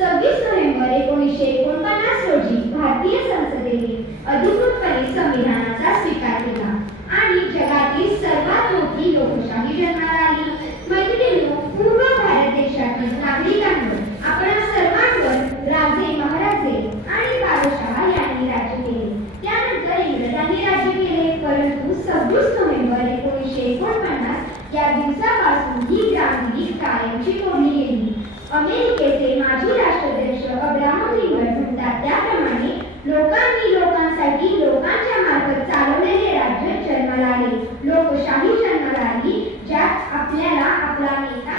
सव्वीस नोव्हेंबर एकोणीसशे एकोणपन्नास रोजी भारतीय संसदेने अधिकृतपणे संविधानाचा स्वीकार केला. आणि जगातील सर्वात मोठी लोकशाही जन्माला आली. मैत्रिणींनो पूर्व भारत देशातील नागरिकांवर आपण सर्वांवर राजे महाराजे आणि बादशाह यांनी राज्य केले. त्यानंतर इंग्रजांनी राज्य केले. परंतु सव्वीस नोव्हेंबर एकोणीसशे एकोणपन्नास या दिवसापासून ही क्रांती कायमची मोडली गेली. अमेरिकेचे माजी राष्ट्राध्यक्ष म्हणतात त्याप्रमाणे लोकांनी लोकांसाठी लोकांच्या मार्फत चालवलेले राज्य जन्माला आले. लोकशाही जन्माला आली ज्यात आपल्याला आपला नेता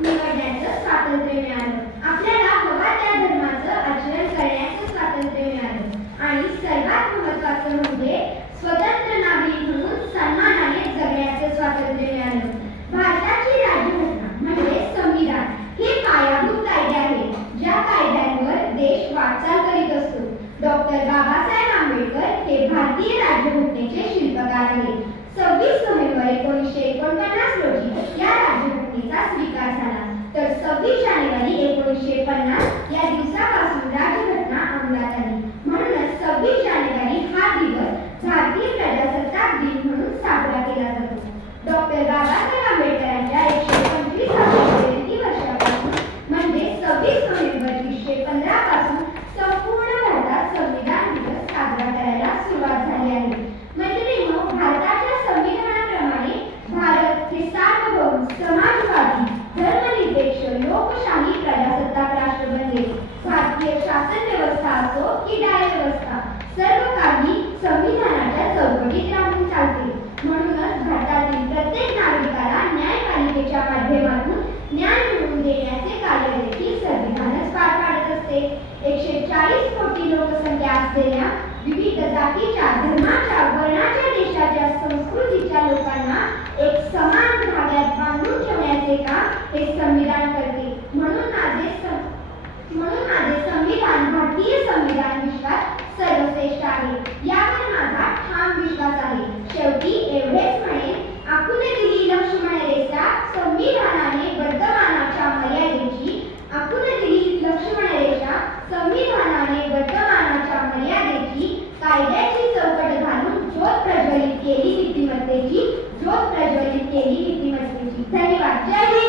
निवडण्याचं स्वातंत्र्य मिळालं. आपल्याला हवा त्या धर्माचं आचरण करण्याचं स्वातंत्र्य मिळालं. आणि सर्वात महत्त्वाचं म्हणजे स्वतंत्र नागरिक म्हणून सन्मानाने जगण्याचं स्वातंत्र्य मिळालं भारताची राज्यघटना म्हणजे संविधान हे पायाभूत कायदे आहेत ज्या कायद्यांवर देश वाटचाल करीत असतो डॉक्टर बाबासाहेब आंबेडकर हे भारतीय राज्यघटनेचे शिल्पकार आहेत. सव्वीस नोव्हेंबर एकोणीसशे एकोणपन्नास रोजी या राज्यघटनेचा स्वीकार झाला. तर सव्वीस जानेवारी एकोणीसशे पन्नास या दिवसापासून राज्यघटना अंमलात आली म्हणूनच सव्वीस जानेवारी हा दिवस भारतीय प्रजासत्ताक दिन म्हणून साजरा केला जातो डॉक्टर बाबासाहेब आंबेडकरांच्या एकशे पंचवीसाव्या जयंती वर्षापासून म्हणजे सव्वीस नोव्हेंबर वीसशे पंधरा पासून संपूर्ण भारतात संविधान दिवस साजरा करायला सुरुवात झाली आहे मैत्रिणींनो भारताच्या संविधानाप्रमाणे भारत हे सार्वभौम समाजवादी धर्मनिरपेक्ष लोकशाही प्रजासत्ताक राष्ट्र बनले भारतीय शासन व्यवस्था असो की न्याय व्यवस्था सर्व काही संविधानाच्या चौकटीत राहून चालते. म्हणूनच भारतातील प्रत्येक नागरिकाला न्यायपालिकेच्या माध्यमातून न्याय मिळवून देण्याचे कार्य देखील संविधानच पार पाडत असते. एकशे चाळीस कोटी लोकसंख्या असलेल्या विविध जातीच्या धर्माच्या वर्णाच्या हे संविधान करते. म्हणून माझे म्हणून माझे संविधान भारतीय संविधान विश्वात सर्वश्रेष्ठ आहे. यावर माझा ठाम विश्वास आहे. शेवटी एवढेच म्हणे आपण दिली लक्ष्मण रेषा संविधानाने वर्तमानाच्या मर्यादेची आपण दिली लक्ष्मण रेषा संविधानाने वर्तमानाच्या मर्यादेची कायद्याची चौकट घालून ज्योत प्रज्वलित केली नीतिमत्तेची ज्योत प्रज्वलित केली नीतिमत्तेची. धन्यवाद. जय